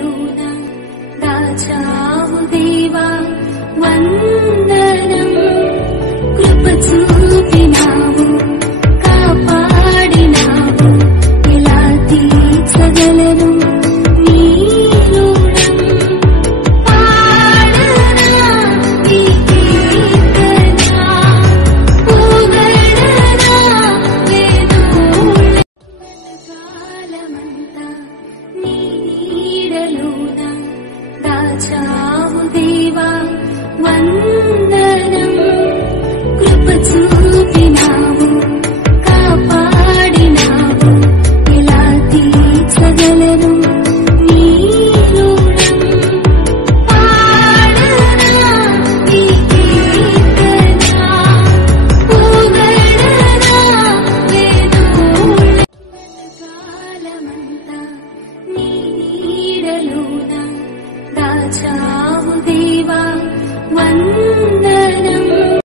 నీడలోన దాచావు దేవా వందనం. కృప చూపినావు, కాపాడినావు, ఎలా తీర్చగలను నీ రుణం. పాడనా నీ కీర్తన, పొగడనా వేణువుల. కాలమంతా నీ నీడలోన దాచావు దేవా వందనం. కృప చూపినావు, కాపాడినావు, ఎలా తీర్చగలను నీ రుణం. పాడనా నీ కీర్తన, పొగడనా వేణువుల. కాలమంతా నీ నీడలోన దాచావు